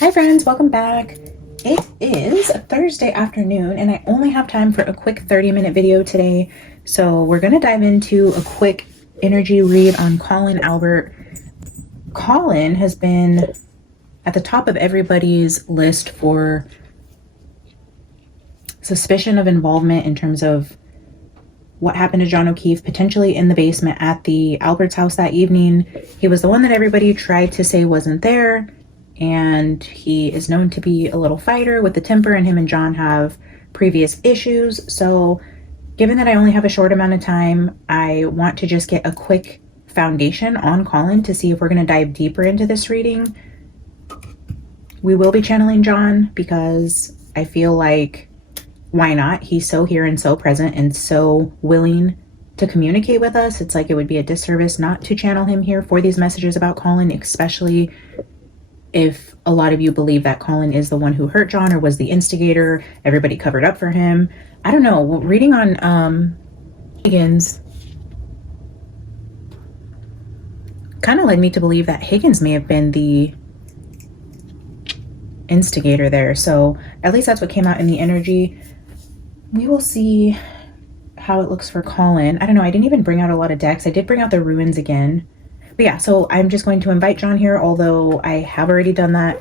Hi friends, welcome back. It is a Thursday afternoon and I only have time for a quick 30-minute video today. So we're going to dive into a quick energy read on Colin Albert. Colin has been at the top of everybody's list for suspicion of involvement in terms of what happened to John O'Keefe, potentially in the basement at the Albert's house that evening. He was the one that everybody tried to say wasn't there. And he is known to be a little fighter with the temper, and him and John have previous issues. So given that I only have a short amount of time, I want to just get a quick foundation on Colin to see if we're going to dive deeper into this reading. We will be channeling John because I feel like, why not? He's so here and so present and so willing to communicate with us. It's like it would be a disservice not to channel him here for these messages about Colin, especially if a lot of you believe that Colin is the one who hurt John or was the instigator, everybody covered up for him. I don't know. Reading on Higgins kind of led me to believe that Higgins may have been the instigator there. So at least that's what came out in the energy. We will see how it looks for Colin. I don't know. I didn't even bring out a lot of decks. I did bring out the ruins again. But yeah, so I'm just going to invite John here, although I have already done that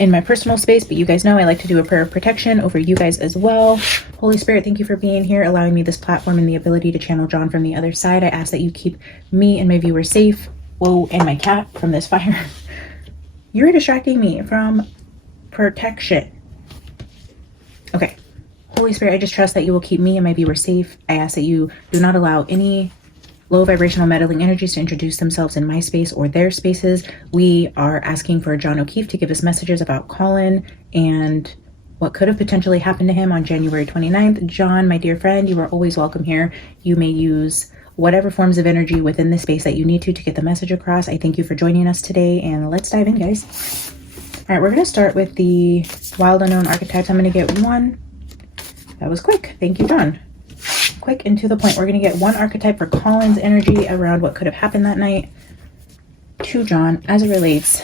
in my personal space. But you guys know I like to do a prayer of protection over you guys as well. Holy Spirit, thank you for being here, allowing me this platform and the ability to channel John from the other side. I ask that you keep me and my viewers safe. Whoa, and my cat from this fire. You're distracting me from protection. Okay. Holy Spirit, I just trust that you will keep me and my viewers safe. I ask that you do not allow any low vibrational meddling energies to introduce themselves in my space or their spaces. We are asking for John O'Keefe to give us messages about Colin and what could have potentially happened to him on January 29th. John, my dear friend, you are always welcome here. You may use whatever forms of energy within the space that you need to get the message across. I thank you for joining us today, and let's dive in, guys. All right, we're going to start with the Wild Unknown Archetypes. I'm going to get one. That was quick. Thank you, John. Quick and to the point. We're going to get one archetype for Colin's energy around what could have happened that night to John as it relates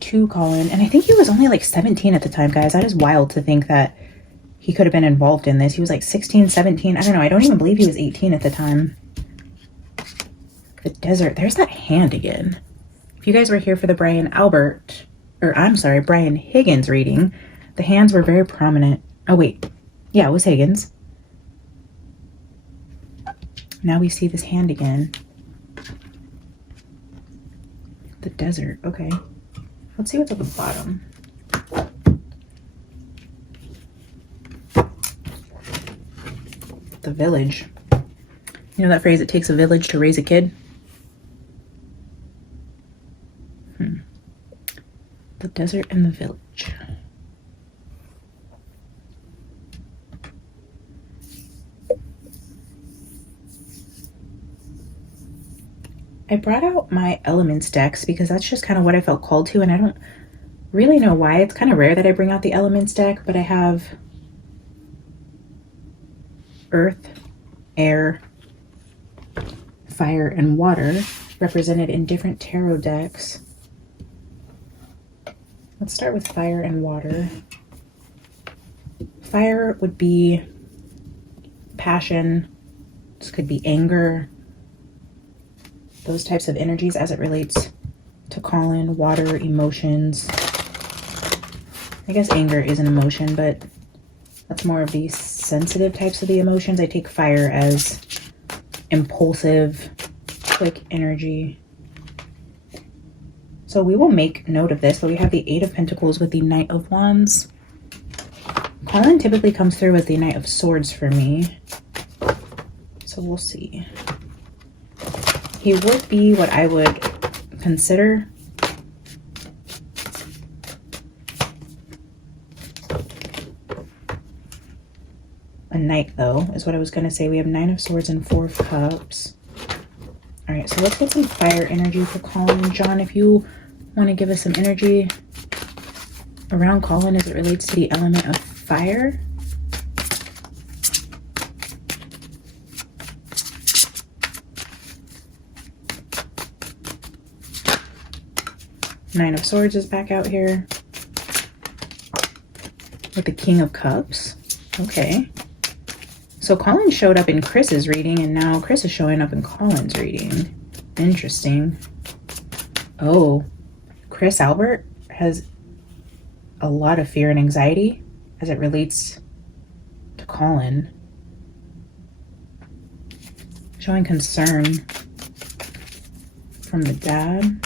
to Colin. And I think he was only like 17 at the time, guys. That is wild to think that he could have been involved in this. He was like 16, 17. I don't know. I don't even believe he was 18 at the time. The desert. There's that hand again. If you guys were here for the Brian Higgins reading, the hands were very prominent. Oh, wait. Yeah, it was Higgins. Now we see this hand again. The desert. Okay. Let's see what's at the bottom. The village. You know that phrase, it takes a village to raise a kid? The desert and the village. I brought out my elements decks because that's just kind of what I felt called to, and I don't really know why. It's kind of rare that I bring out the elements deck, but I have earth, air, fire, and water represented in different tarot decks. Let's start with fire and water. Fire would be passion. This could be anger. Those types of energies as it relates to Colin. Water, emotions. I guess anger is an emotion, but that's more of the sensitive types of the emotions. I take fire as impulsive, quick energy. So we will make note of this, but we have the Eight of Pentacles with the Knight of Wands. Colin typically comes through with the Knight of Swords for me. So we'll see. He would be what I would consider a knight, though, is what I was going to say. We have Nine of Swords and Four of Cups. All right, so let's get some fire energy for Colin. John, if you want to give us some energy around Colin as it relates to the element of fire. Nine of Swords is back out here. with the King of Cups. Okay. So Colin showed up in Chris's reading, and now Chris is showing up in Colin's reading. Interesting. Oh, Chris Albert has a lot of fear and anxiety as it relates to Colin. Showing concern from the dad.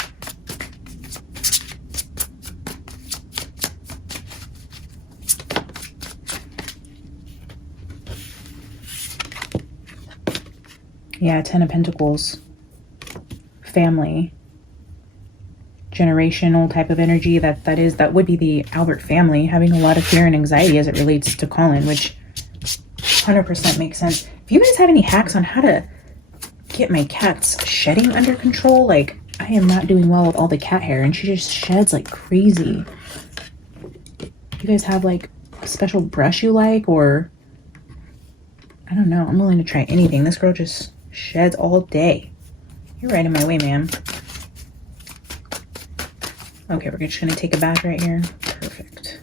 Yeah, Ten of Pentacles. Family. Generational type of energy. That would be the Albert family having a lot of fear and anxiety as it relates to Colin, which 100% makes sense. If you guys have any hacks on how to get my cat's shedding under control, like I am not doing well with all the cat hair and she just sheds like crazy. You guys have like a special brush you like, or I don't know, I'm willing to try anything. This girl just sheds all day. You're right in my way, ma'am. Okay, we're just gonna take a bath right here. Perfect.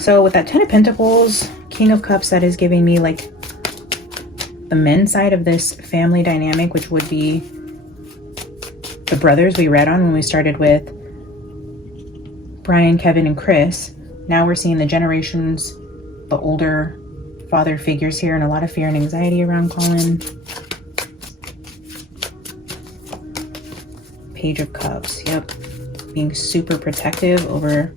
So with that Ten of Pentacles, King of Cups, that is giving me like the men's side of this family dynamic, which would be the brothers we read on when we started with Brian, Kevin, and Chris. Now we're seeing the generations, the older father figures here, and a lot of fear and anxiety around Colin. Page of Cups, yep. Being super protective over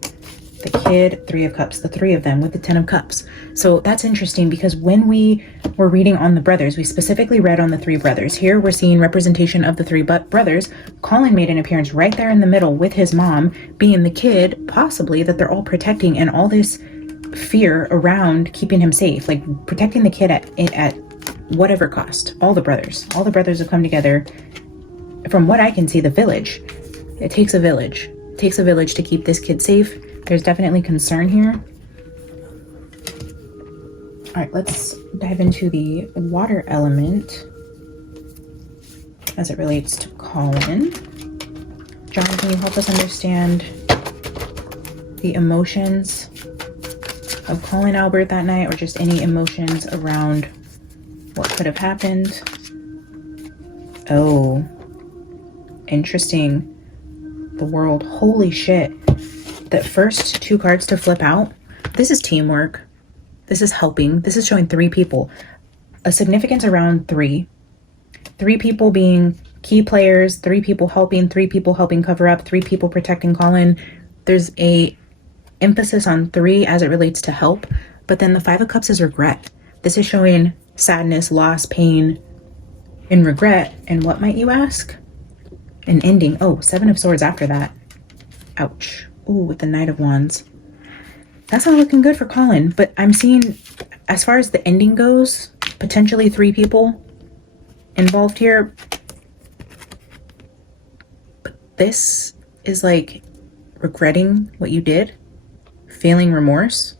the kid. Three of Cups, the three of them with the Ten of Cups. So that's interesting because when we were reading on the brothers, we specifically read on the three brothers. Here we're seeing representation of the three brothers. Colin made an appearance right there in the middle with his mom being the kid, possibly, that they're all protecting, and all this fear around keeping him safe, like protecting the kid at whatever cost. All the brothers have come together. From what I can see, the village. It takes a village. It takes a village to keep this kid safe. There's definitely concern here. All right, let's dive into the water element as it relates to Colin. John, can you help us understand the emotions of Colin Albert that night, or just any emotions around what could have happened? Oh, interesting. The World. Holy shit. The first two cards to flip out. This is teamwork. This is helping. This is showing three people. A significance around three. Three people being key players. Three people helping cover up. Three people protecting Colin. There's a emphasis on three as it relates to help. But then the Five of Cups is regret. This is showing sadness, loss, pain, and regret. And what might you ask? An ending. Oh, Seven of Swords after that. Ouch. Ooh, with the Knight of Wands. That's not looking good for Colin, but I'm seeing, as far as the ending goes, potentially three people involved here. But this is like regretting what you did, feeling remorse.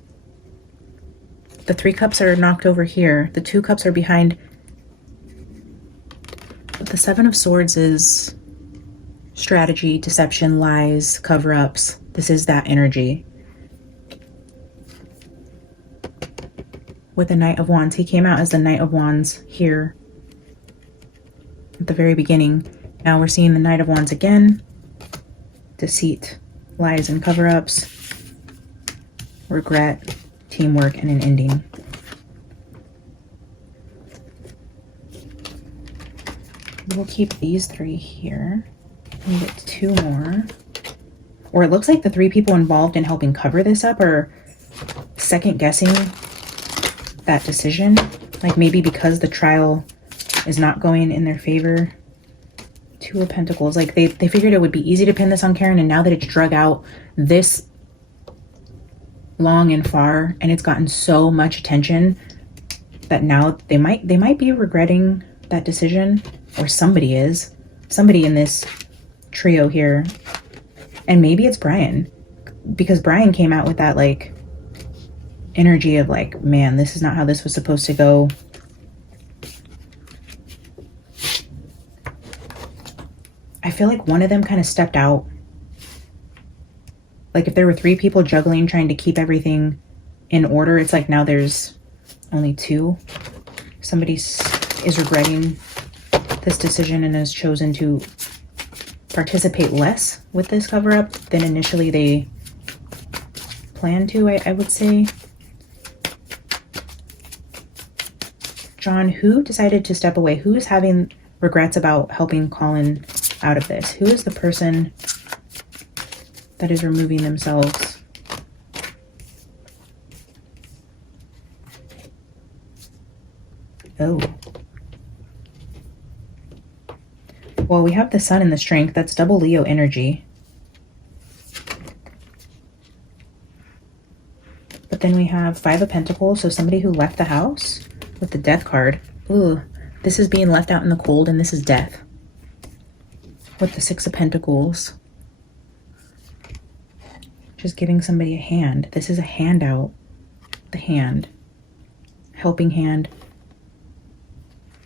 The Three Cups are knocked over here. The Two Cups are behind. But the Seven of Swords is strategy, deception, lies, cover-ups. This is that energy. With the Knight of Wands, he came out as the Knight of Wands here at the very beginning. Now we're seeing the Knight of Wands again. Deceit, lies, and cover-ups. Regret, teamwork, and an ending. We'll keep these three here. We get two more. Or it looks like the three people involved in helping cover this up are second guessing that decision. Like maybe because the trial is not going in their favor. Two of Pentacles. Like they figured it would be easy to pin this on Karen, and now that it's drug out this long and far and it's gotten so much attention that now they might be regretting that decision, or somebody is. Somebody in this trio here. And maybe it's Brian, because Brian came out with that like energy of like, man, this is not how this was supposed to go. I feel like one of them kind of stepped out. Like if there were three people juggling, trying to keep everything in order. It's like now there's only two. Somebody is regretting this decision and has chosen to participate less with this cover-up than initially they planned to, I would say. John, who decided to step away? Who is having regrets about helping Colin out of this? Who is the person that is removing themselves? Oh. Well, we have the sun and the strength. That's double Leo energy. But then we have 5 of Pentacles. So somebody who left the house with the Death card. Ooh, this is being left out in the cold, and this is death. With the 6 of Pentacles. Just giving somebody a hand. This is a handout. The hand. Helping hand.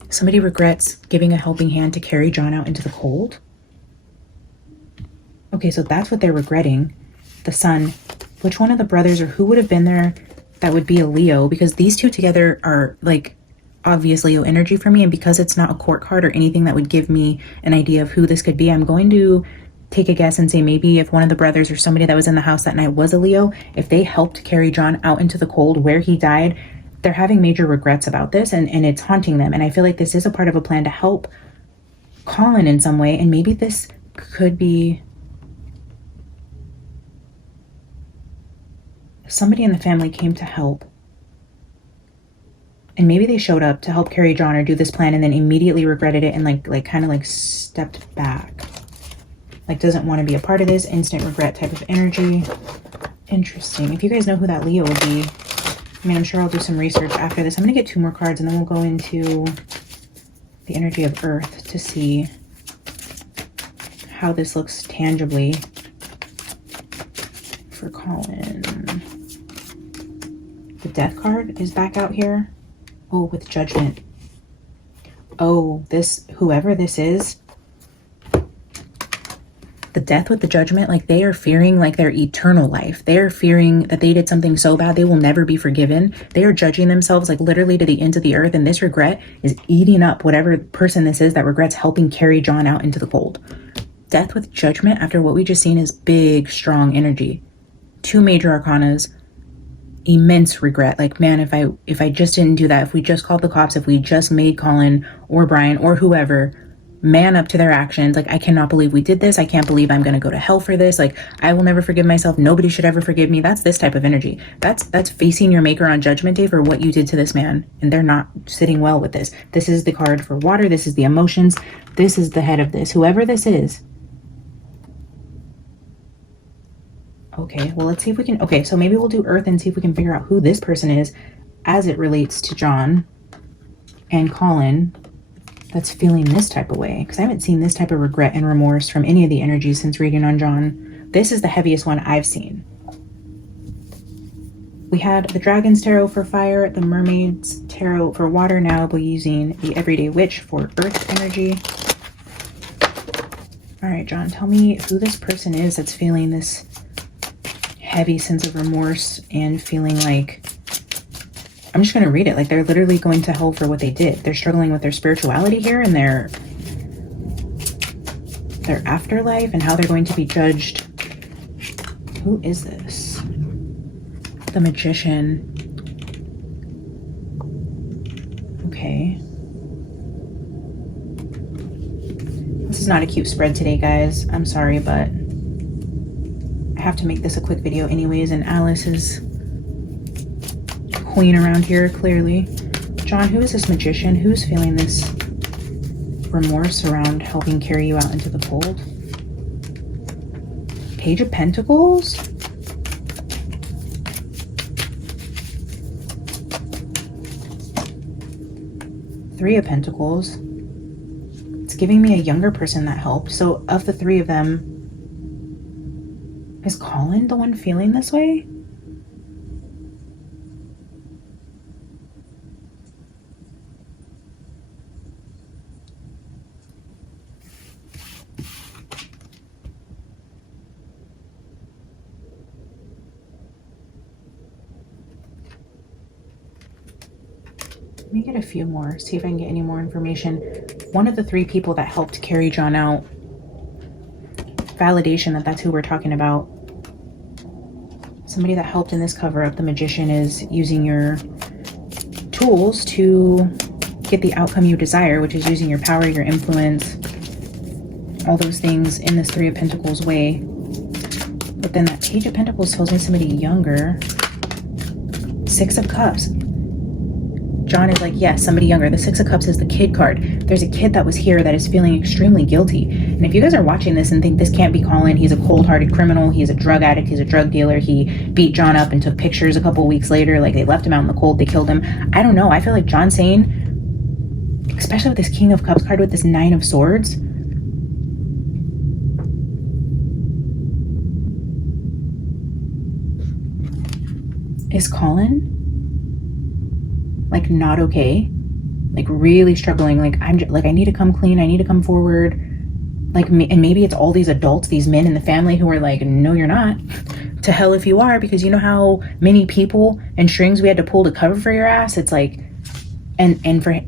Somebody regrets giving a helping hand to carry John out into the cold. Okay, so that's what they're regretting. The sun. Which one of the brothers or who would have been there that would be a Leo? Because these two together are like obvious Leo energy for me. And because it's not a court card or anything that would give me an idea of who this could be, I'm going to take a guess and say maybe if one of the brothers or somebody that was in the house that night was a Leo, if they helped carry John out into the cold where he died, they're having major regrets about this and it's haunting them. And I feel like this is a part of a plan to help Colin in some way. And maybe this could be somebody in the family came to help. And maybe they showed up to help carry John or do this plan and then immediately regretted it and like kind of like stepped back. Like doesn't want to be a part of this, instant regret type of energy. Interesting. If you guys know who that Leo would be, I mean, I'm sure I'll do some research after this. I'm going to get 2 more cards and then we'll go into the energy of Earth to see how this looks tangibly for Colin. The Death card is back out here. Oh, with Judgment. Oh, this, whoever this is, the Death with the Judgment, like they are fearing like their eternal life. They are fearing that they did something so bad they will never be forgiven. They are judging themselves like literally to the ends of the earth. And this regret is eating up whatever person this is that regrets helping carry John out into the cold. Death with Judgment after what we just seen is big, strong energy. 2 major arcanas. Immense regret. Like, man, if I just didn't do that, if we just called the cops, if we just made Colin or Brian or whoever man up to their actions. Like, I cannot believe we did this. I can't believe I'm going to go to hell for this. Like, I will never forgive myself. Nobody should ever forgive me. That's this type of energy. That's facing your maker on Judgment Day for what you did to this man. And they're not sitting well with this. This is the card for water. This is the emotions. This is the head of this. Whoever this is. Okay, well, let's see if we can. Okay, so maybe we'll do Earth and see if we can figure out who this person is as it relates to John and Colin that's feeling this type of way, because I haven't seen this type of regret and remorse from any of the energies since reading on John. This is the heaviest one I've seen. We had the Dragon's Tarot for fire, the Mermaid's Tarot for water. Now I'll be using the Everyday Witch for earth energy. All right, John, tell me who this person is that's feeling this heavy sense of remorse and feeling like, I'm just going to read it, like they're literally going to hell for what they did. They're struggling with their spirituality here and their afterlife and how they're going to be judged. Who is this? The Magician. Okay. This is not a cute spread today, guys. I'm sorry, but I have to make this a quick video anyways, and Alice is queen around here, clearly. John, who is this Magician? Who's feeling this remorse around helping carry you out into the cold? Page of Pentacles? Three of Pentacles. It's giving me a younger person that helped. So of the 3 of them, is Colin the one feeling this way? Let me get a few more, see if I can get any more information. One of the 3 people that helped carry John out, validation that that's who we're talking about. Somebody that helped in this cover up, the magician, is using your tools to get the outcome you desire, which is using your power, your influence, all those things in this 3 of Pentacles way. But then that Page of Pentacles tells me somebody younger. 6 of Cups. John is like, yes, somebody younger. The 6 of Cups is the kid card. There's a kid that was here that is feeling extremely guilty. And if you guys are watching this and think this can't be Colin, he's a cold-hearted criminal, he's a drug addict, he's a drug dealer, he beat John up and took pictures a couple weeks later, like they left him out in the cold, they killed him. I don't know. I feel like John's saying, especially with this King of Cups card with this 9 of Swords, is Colin like not okay, like really struggling, like I'm just, like I need to come clean, I need to come forward, like me, and maybe it's all these adults, these men in the family who are like, no you're not, to hell if you are, because you know how many people and strings we had to pull to cover for your ass. It's like, and for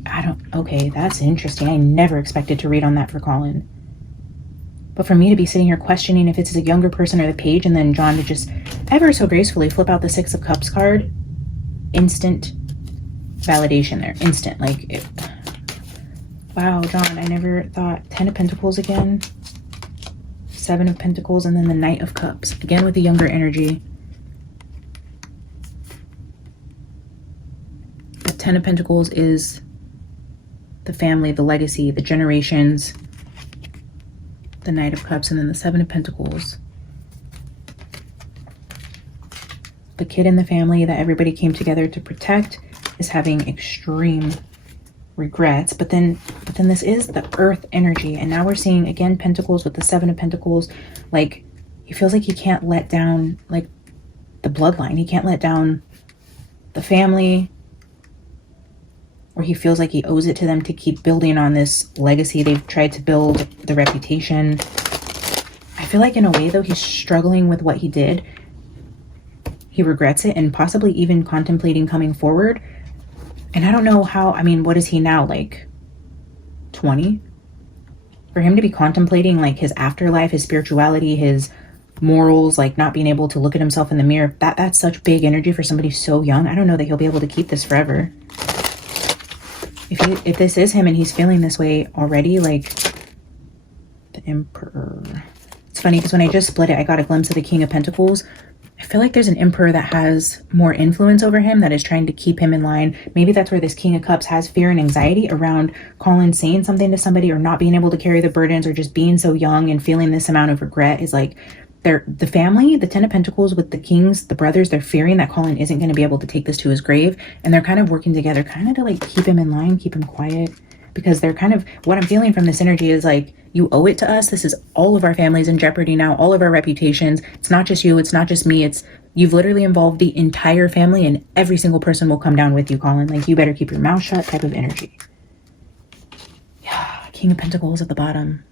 okay, that's interesting. I never expected to read on that for Colin, but for me to be sitting here questioning if it's a younger person or the Page, and then John to just ever so gracefully flip out the 6 of Cups card, instant validation there, instant, like it. Wow, John, I never thought. 10 of Pentacles again, 7 of Pentacles, and then the Knight of Cups again with the younger energy. The 10 of Pentacles is the family, the legacy, the generations. The Knight of Cups, and then the 7 of Pentacles, the kid in the family that everybody came together to protect, is having extreme regrets. But then this is the Earth energy, and now we're seeing again Pentacles with the 7 of Pentacles. Like he feels like he can't let down like the bloodline, he can't let down the family, or he feels like he owes it to them to keep building on this legacy they've tried to build, the reputation. I feel like in a way though, he's struggling with what he did. He regrets it and possibly even contemplating coming forward. And I don't know how, I mean, what is he now, like 20? For him to be contemplating like his afterlife, his spirituality, his morals, like not being able to look at himself in the mirror, that's such big energy for somebody so young. I don't know that he'll be able to keep this forever. If this is him and he's feeling this way already, like the Emperor. It's funny because when I just split it, I got a glimpse of the King of Pentacles. I feel like there's an Emperor that has more influence over him, that is trying to keep him in line. Maybe that's where this King of Cups has fear and anxiety around Colin saying something to somebody, or not being able to carry the burdens, or just being so young and feeling this amount of regret. Is like the family, the 10 of Pentacles with the kings, the brothers, they're fearing that Colin isn't going to be able to take this to his grave. And they're kind of working together kind of to like keep him in line, keep him quiet. Because they're kind of, what I'm feeling from this energy is like, you owe it to us. This is all of our families in jeopardy now, all of our reputations. It's not just you, it's not just me. It's, you've literally involved the entire family, and every single person will come down with you, Colin. Like, you better keep your mouth shut type of energy. Yeah, King of Pentacles at the bottom.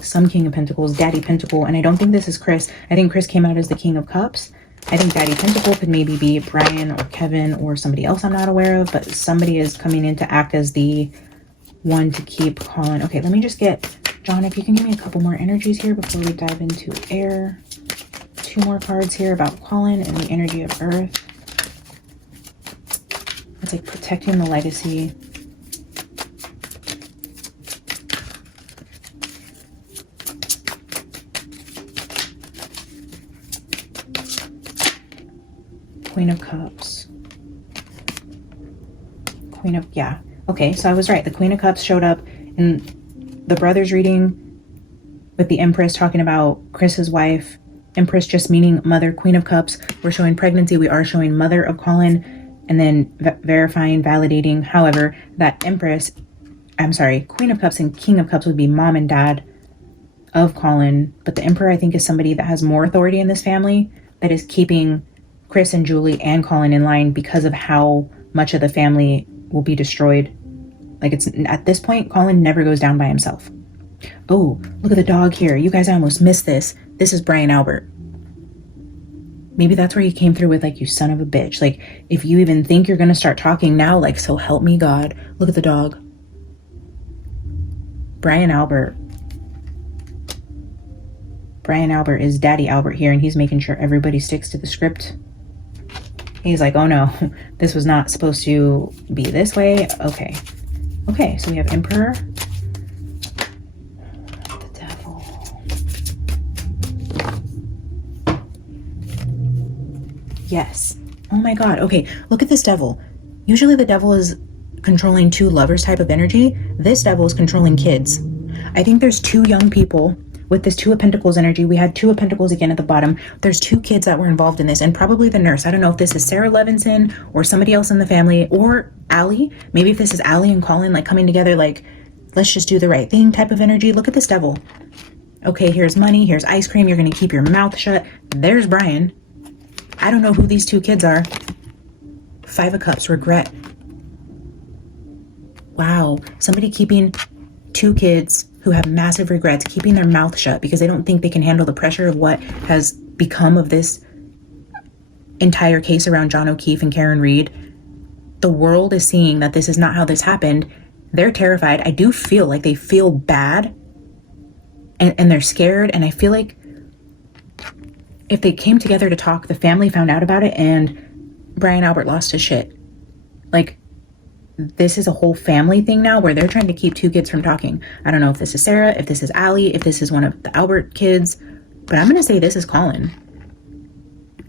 Some King of Pentacles, Daddy Pentacle. And I don't think this is Chris. I think Chris came out as the King of Cups. I think Daddy Pentacle could maybe be Brian or Kevin or somebody else I'm not aware of, but somebody is coming in to act as the one to keep Colin. Okay, let me just get, John, if you can give me a couple more energies here before we dive into air. 2 more cards here about Colin and the energy of Earth. It's like protecting the legacy. Queen of Cups. Queen of, yeah. Okay, so I was right. The Queen of Cups showed up in the brothers reading with the Empress talking about Chris's wife. Empress just meaning mother. Queen of Cups, we're showing pregnancy. We are showing mother of Colin, and then verifying, validating. However, that Empress, I'm sorry, Queen of Cups and King of Cups would be mom and dad of Colin. But the Emperor, I think, is somebody that has more authority in this family, that is keeping Chris and Julie and Colin in line because of how much of the family will be destroyed. Like, it's at this point, Colin never goes down by himself. Oh, look at the dog here. You guys, I almost missed this. This is Brian Albert. Maybe that's where he came through with, like, you son of a bitch. Like, if you even think you're gonna start talking now, like, so help me God. Look at the dog. Brian Albert. Brian Albert is Daddy Albert here, and he's making sure everybody sticks to the script. He's like, oh no, this was not supposed to be this way. Okay. Okay, so we have Emperor. The Devil. Yes. Oh my God. Okay, look at this Devil. Usually the Devil is controlling 2 lovers type of energy. This Devil is controlling kids. I think there's 2 young people with this 2 of Pentacles energy. We had 2 of Pentacles again at the bottom. There's 2 kids that were involved in this, and probably the nurse. I don't know if this is Sarah Levinson or somebody else in the family, or Allie. Maybe if this is Allie and Colin, like, coming together, like, let's just do the right thing type of energy. Look at this Devil. Okay, here's money, here's ice cream, you're gonna keep your mouth shut. There's Brian. I don't know who these 2 kids are. 5 of Cups, regret. Wow, somebody keeping 2 kids who have massive regrets, keeping their mouth shut because they don't think they can handle the pressure of what has become of this entire case around John O'Keefe and Karen Reed. The world is seeing that this is not how this happened. They're terrified. I do feel like they feel bad and they're scared. And I feel like if they came together to talk, the family found out about it and Brian Albert lost his shit. Like, this is a whole family thing now where they're trying to keep 2 kids from talking. I don't know if this is Sarah, if this is Allie, if this is one of the Albert kids, but I'm going to say this is Colin.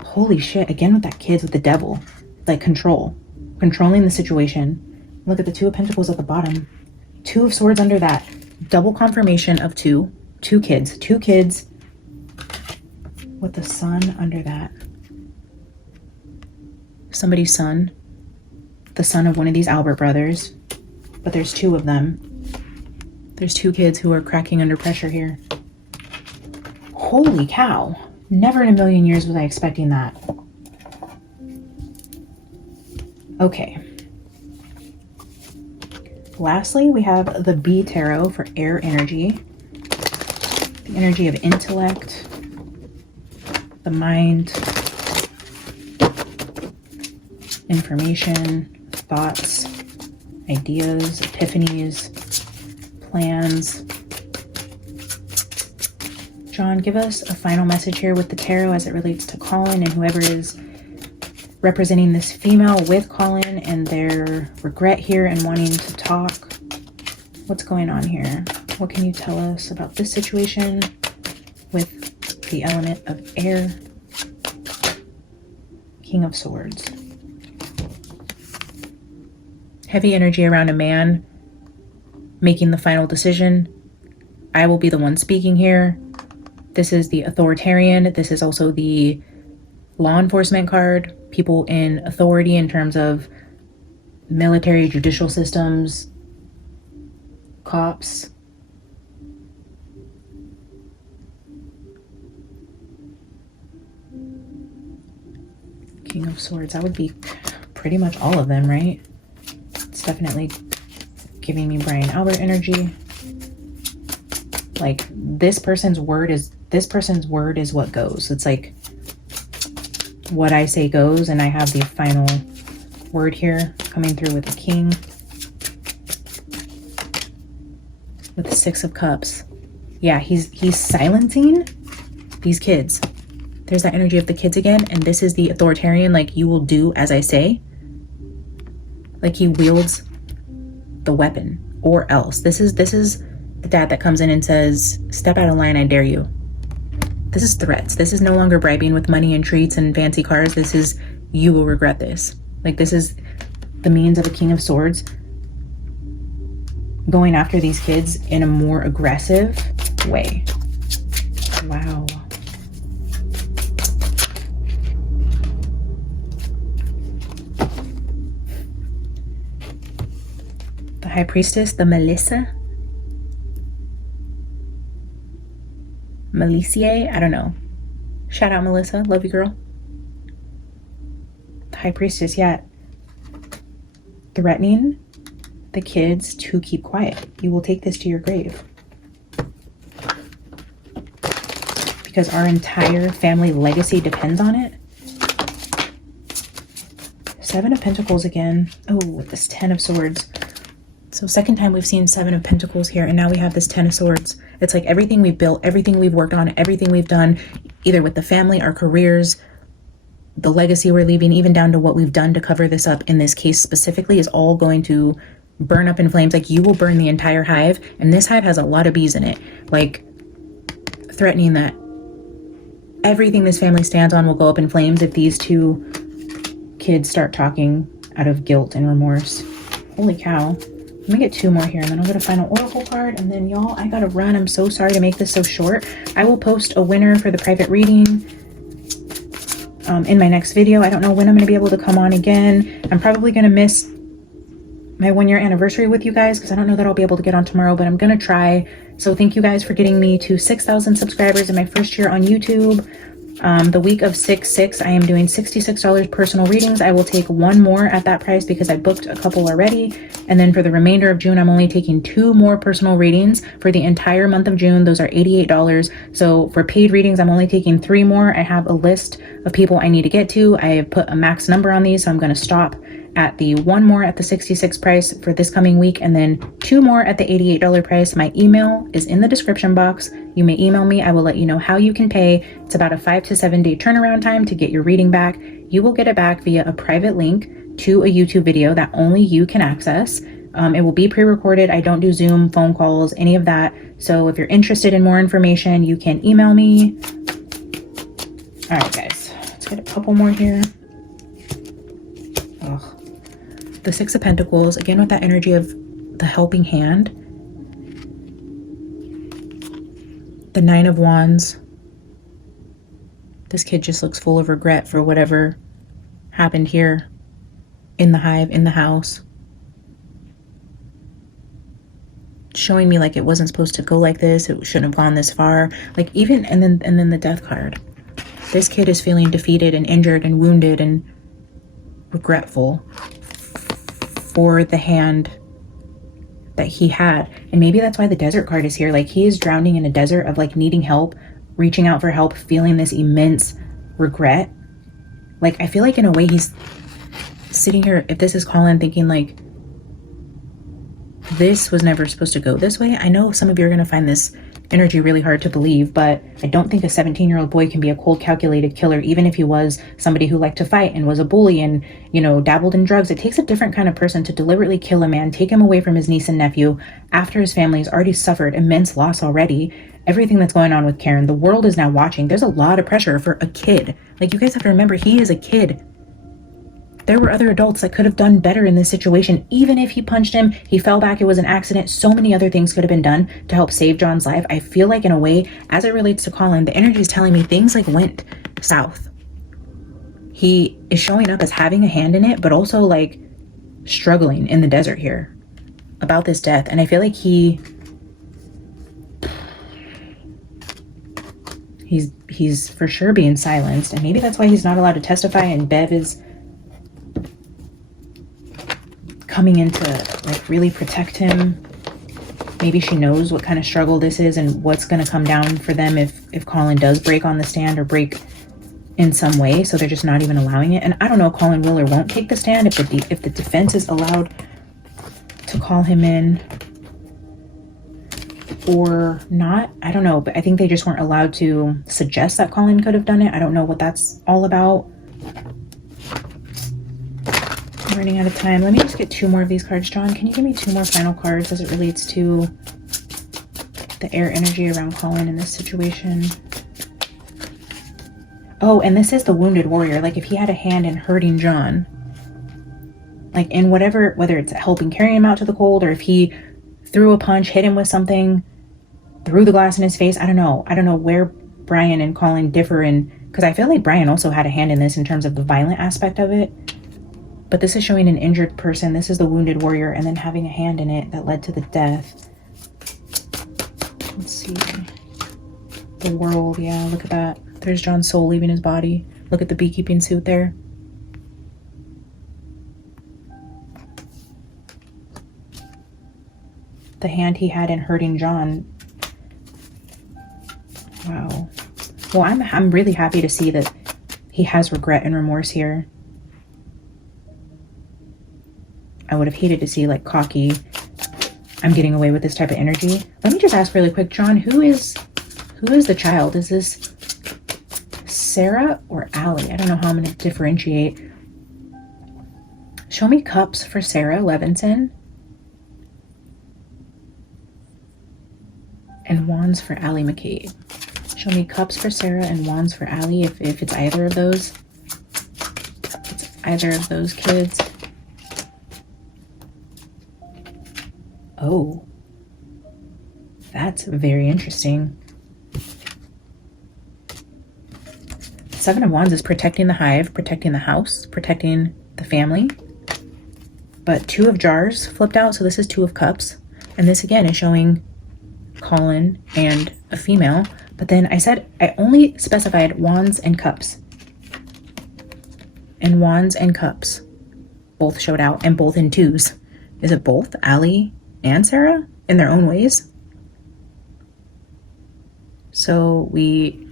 Holy shit. Again with that kids with the Devil. Like, controlling the situation. Look at the 2 of Pentacles at the bottom. 2 of Swords under that. Double confirmation of 2 kids. 2 kids with the Sun under that. Somebody's son. The son of one of these Albert brothers, but there's 2 of them. There's 2 kids who are cracking under pressure here. Holy cow. Never in a million years was I expecting that. Okay. Lastly, we have the B Tarot for air energy. The energy of intellect, the mind, information, thoughts, ideas, epiphanies, plans. John, give us a final message here with the tarot as it relates to Colin and whoever is representing this female with Colin and their regret here and wanting to talk. What's going on here? What can you tell us about this situation with the element of air? King of Swords. Heavy energy around a man making the final decision. I will be the one speaking here. This is the authoritarian. This is also the law enforcement card. People in authority in terms of military, judicial systems, cops. King of Swords. That would be pretty much all of them, right? It's definitely giving me Brian Albert energy. Like, this person's word is what goes. It's like what I say goes, and I have the final word here coming through with the King. With the 6 of Cups. Yeah, he's silencing these kids. There's that energy of the kids again, and this is the authoritarian, like, you will do as I say. Like, he wields the weapon, or else. This is the dad that comes in and says, step out of line, I dare you. This is threats. This is no longer bribing with money and treats and fancy cars. This is, you will regret this. Like, this is the means of a King of Swords going after these kids in a more aggressive way. Wow. The High Priestess, the Melissa. Melissa, I don't know. Shout out Melissa, love you girl. The High Priestess, yeah. Threatening the kids to keep quiet. You will take this to your grave. Because our entire family legacy depends on it. Seven of Pentacles again. Oh, with this Ten of Swords. So second time we've seen Seven of Pentacles here, and now we have this Ten of Swords. It's like everything we've built, everything we've worked on, everything we've done, either with the family, our careers, the legacy we're leaving, even down to what we've done to cover this up in this case specifically, is all going to burn up in flames. Like, you will burn the entire hive, and this hive has a lot of bees in it, like threatening that everything this family stands on will go up in flames if these two kids start talking out of guilt and remorse. Holy cow. Let me get two more here, and then I'll get a final oracle card, and then y'all, I gotta run. I'm so sorry to make this so short. I will post a winner for the private reading in my next video. I don't know when I'm gonna be able to come on again. I'm probably gonna miss my 1-year anniversary with you guys because I don't know that I'll be able to get on tomorrow, but I'm gonna try. So thank you guys for getting me to 6,000 subscribers in my first year on YouTube. The week of 6/6, I am doing $66 personal readings. I will take one more at that price because I booked a couple already. And then for the remainder of June, I'm only taking 2 more personal readings for the entire month of June. Those are $88. So for paid readings, I'm only taking 3 more. I have a list of people I need to get to. I have put a max number on these, so I'm going to stop at the 1 more at the 66 price for this coming week, and then 2 more at the $88 price. My email is in the description box. You may email me. I will let you know how you can pay. It's about a 5 to 7 day turnaround time to get your reading back. You will get it back via a private link to a YouTube video that only you can access. It will be pre-recorded. I don't do Zoom, phone calls, any of that. So if you're interested in more information, you can email me. All right, guys, let's get a couple more here. Ugh. The Six of Pentacles, again with that energy of the helping hand. The Nine of Wands. This kid just looks full of regret for whatever happened here in the hive, in the house. Showing me like it wasn't supposed to go like this. It shouldn't have gone this far. Like, even, and then the Death card. This kid is feeling defeated and injured and wounded and regretful for the hand that he had. And maybe that's why the Desert card is here. Like, he is drowning in a desert of like needing help, reaching out for help, feeling this immense regret. Like, I feel like in a way he's sitting here, if this is Colin, thinking like, this was never supposed to go this way. I know some of you are going to find this energy really hard to believe, but I don't think a 17-year-old boy can be a cold, calculated killer, even if he was somebody who liked to fight and was a bully and, you know, dabbled in drugs. It takes a different kind of person to deliberately kill a man, take him away from his niece and nephew after his family has already suffered immense loss already. Everything that's going on with Karen, the world is now watching. There's a lot of pressure for a kid. Like, you guys have to remember, he is a kid. There were other adults that could have done better in this situation. Even if he punched him, he fell back, it was an accident. So many other things could have been done to help save John's life. I feel like in a way, as it relates to Colin, the energy is telling me things like went south. He is showing up as having a hand in it, but also like struggling in the desert here about this death. And I feel like he's for sure being silenced. And maybe that's why he's not allowed to testify, and Bev is coming in to like really protect him. Maybe she knows what kind of struggle this is and what's going to come down for them if Colin does break on the stand or break in some way, so they're just not even allowing it. And I don't know if Colin will or won't take the stand, if the defense is allowed to call him in or not. I don't know, but I think they just weren't allowed to suggest that Colin could have done it. I don't know what that's all about. I'm running out of time. Let me just get 2 more of these cards. John, can you give me 2 more final cards as it relates to the air energy around Colin in this situation? Oh, and this is the Wounded Warrior. Like, if he had a hand in hurting John, like in whatever, whether it's helping carry him out to the cold, or if he threw a punch, hit him with something, threw the glass in his face. I don't know. I don't know where Brian and Colin differ in, because I feel like Brian also had a hand in this in terms of the violent aspect of it. But this is showing an injured person. This is the Wounded Warrior, and then having a hand in it that led to the death. Let's see. The World, yeah, look at that. There's John's soul leaving his body. Look at the beekeeping suit there. The hand he had in hurting John. Wow. Well, I'm really happy to see that he has regret and remorse here. I would have hated to see like cocky, I'm getting away with this type of energy. Let me just ask really quick, John, who is the child? Is this Sarah or Allie? I don't know how I'm going to differentiate. Show me cups for Sarah Levinson and wands for Allie McCabe. Show me cups for Sarah and wands for Allie if it's either of those. If it's either of those kids. Oh, that's very interesting. Seven of Wands is protecting the hive, protecting the house, protecting the family. But Two of Jars flipped out, so this is Two of Cups. And this again is showing Colin and a female. But then I said I only specified Wands and Cups. And Wands and Cups both showed out, and both in twos. Is it both Allie and Sarah in their own ways? So we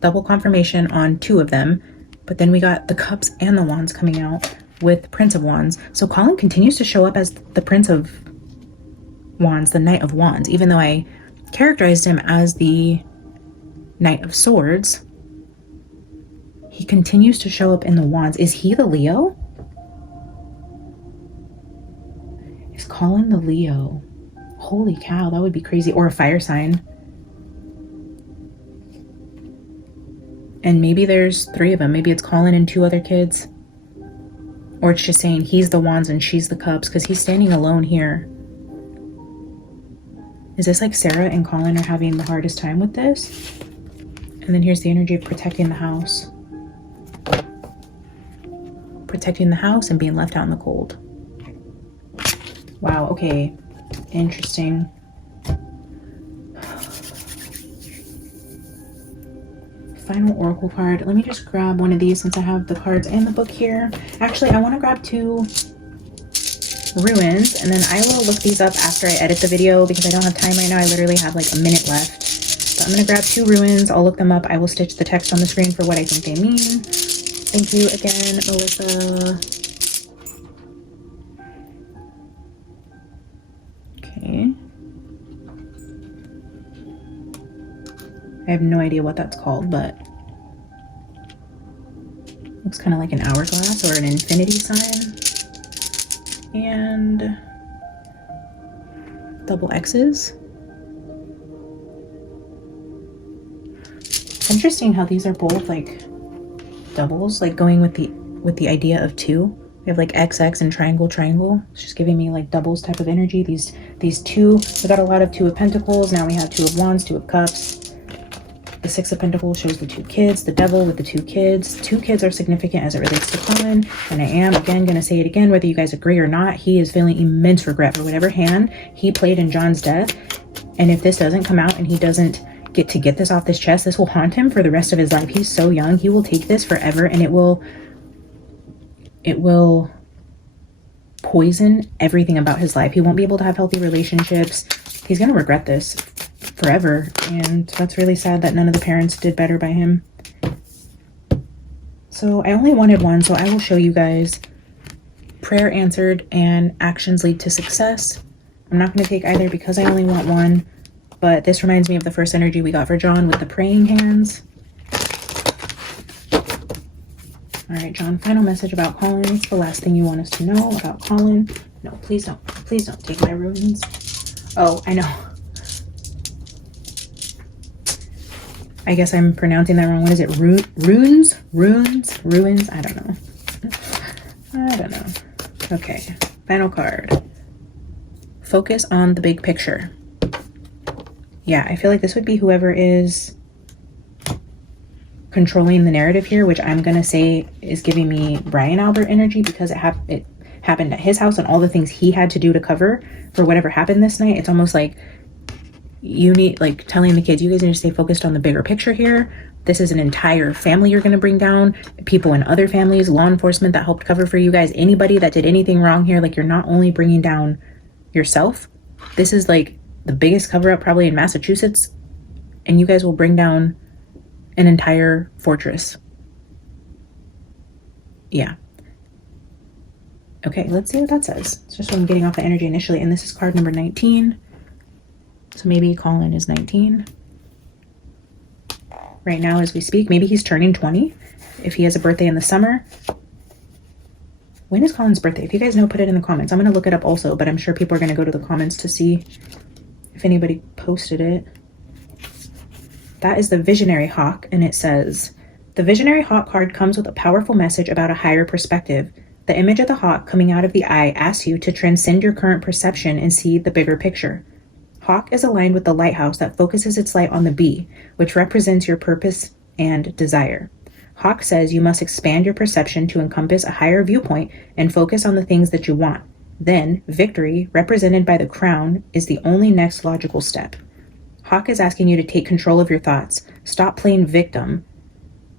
double confirmation on two of them, but then we got the Cups and the Wands coming out with Prince of Wands. So Colin continues to show up as the Prince of Wands, the Knight of Wands, even though I characterized him as the Knight of Swords. He continues to show up in the Wands. Is he the Leo? Is Colin the Leo? Holy cow, that would be crazy. Or a fire sign. And maybe there's three of them. Maybe it's Colin and two other kids. Or it's just saying he's the Wands and she's the Cups, because he's standing alone here. Is this like Sarah and Colin are having the hardest time with this? And then here's the energy of protecting the house. Protecting the house and being left out in the cold. Wow, okay. Interesting. Final oracle card. Let me just grab one of these since I have the cards and the book here. Actually, I want to grab two ruins, and then I will look these up after I edit the video because I don't have time right now. I literally have like a minute left. So I'm going to grab two ruins. I'll look them up. I will stitch the text on the screen for what I think they mean. Thank you again, Melissa. Okay. I have no idea what that's called, but looks kind of like an hourglass or an infinity sign. And double X's. It's interesting how these are both like doubles, like going with the idea of two. We have like XX and triangle, triangle. It's just giving me like doubles type of energy. These two, we got a lot of Two of Pentacles. Now we have Two of Wands, Two of Cups. The Six of Pentacles shows the two kids, the Devil with the two kids. Two kids are significant as it relates to Colin. And I am, again, going to say it again, whether you guys agree or not, he is feeling immense regret for whatever hand he played in John's death. And if this doesn't come out and he doesn't get this off his chest, this will haunt him for the rest of his life. He's so young. He will take this forever, and it will poison everything about his life. He won't be able to have healthy relationships. He's going to regret this forever, and that's really sad that none of the parents did better by him. So I only wanted one, so I will show you guys prayer answered and actions lead to success. I'm not going to take either because I only want one, but this reminds me of the first energy we got for John with the praying hands. All right, John, final message about Colin. It's the last thing you want us to know about Colin. No, please don't take my runes. Oh, I know. I guess I'm pronouncing that wrong. What is it? Runes? I don't know. Okay, final card. Focus on the big picture. Yeah, I feel like this would be whoever is controlling the narrative here, which I'm gonna say is giving me Brian Albert energy because it happened at his house and all the things he had to do to cover for whatever happened this night. It's almost like you need, like, telling the kids, you guys need to stay focused on the bigger picture here. This is an entire family you're going to bring down, people in other families, law enforcement that helped cover for you guys, anybody that did anything wrong here. Like, you're not only bringing down yourself, this is like the biggest cover up probably in Massachusetts, and you guys will bring down an entire fortress. Yeah. Okay, let's see what that says. It's just what I'm getting off the energy initially. And this is card number 19. So maybe Colin is 19 right now as we speak. Maybe he's turning 20 if he has a birthday in the summer. When is Colin's birthday? If you guys know, put it in the comments. I'm going to look it up also, but I'm sure people are going to go to the comments to see if anybody posted it. That is the Visionary Hawk, and it says, the Visionary Hawk card comes with a powerful message about a higher perspective. The image of the hawk coming out of the eye asks you to transcend your current perception and see the bigger picture. Hawk is aligned with the lighthouse that focuses its light on the bee, which represents your purpose and desire. Hawk says you must expand your perception to encompass a higher viewpoint and focus on the things that you want. Then, victory, represented by the crown, is the only next logical step. Hawk is asking you to take control of your thoughts. Stop playing victim.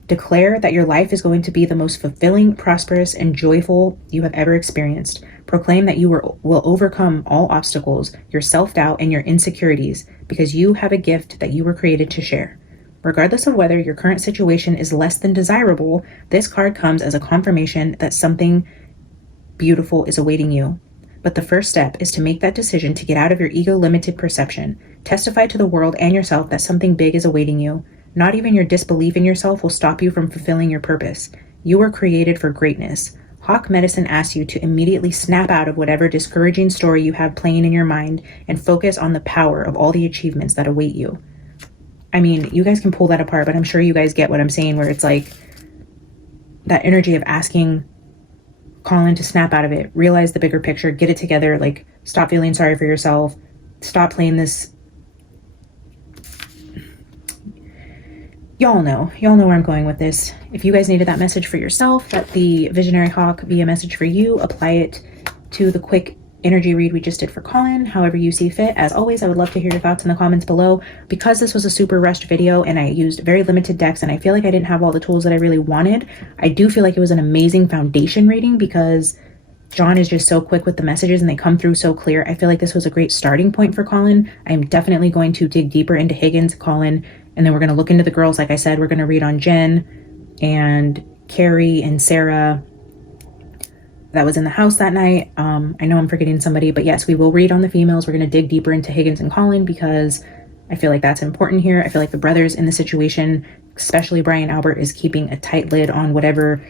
Declare that your life is going to be the most fulfilling, prosperous, and joyful you have ever experienced. Proclaim that you will overcome all obstacles, your self-doubt, and your insecurities, because you have a gift that you were created to share. Regardless of whether your current situation is less than desirable, this card comes as a confirmation that something beautiful is awaiting you. But the first step is to make that decision to get out of your ego-limited perception. Testify to the world and yourself that something big is awaiting you. Not even your disbelief in yourself will stop you from fulfilling your purpose. You were created for greatness. Hawk Medicine asks you to immediately snap out of whatever discouraging story you have playing in your mind and focus on the power of all the achievements that await you. I mean, you guys can pull that apart, but I'm sure you guys get what I'm saying, where it's like that energy of asking Colin to snap out of it, realize the bigger picture, get it together, like stop feeling sorry for yourself, stop playing this. Y'all know where I'm going with this. If you guys needed that message for yourself, that the Visionary Hawk be a message for you, apply it to the quick energy read we just did for Colin, however you see fit. As always, I would love to hear your thoughts in the comments below. Because this was a super rushed video and I used very limited decks and I feel like I didn't have all the tools that I really wanted, I do feel like it was an amazing foundation reading because John is just so quick with the messages and they come through so clear. I feel like this was a great starting point for Colin. I'm definitely going to dig deeper into Higgins, Colin, and then we're going to look into the girls. Like I said, we're going to read on Jen and Carrie and Sarah that was in the house that night. I know I'm forgetting somebody, but yes, we will read on the females. We're going to dig deeper into Higgins and Colin because I feel like that's important here. I feel like the brothers in the situation, especially Brian Albert, is keeping a tight lid on whatever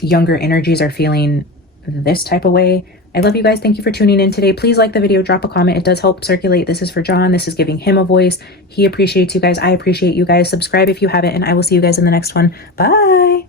younger energies are feeling this type of way. I love you guys. Thank you for tuning in today. Please like the video, drop a comment. It does help circulate. This is for John. This is giving him a voice. He appreciates you guys. I appreciate you guys. Subscribe if you haven't, and I will see you guys in the next one. Bye.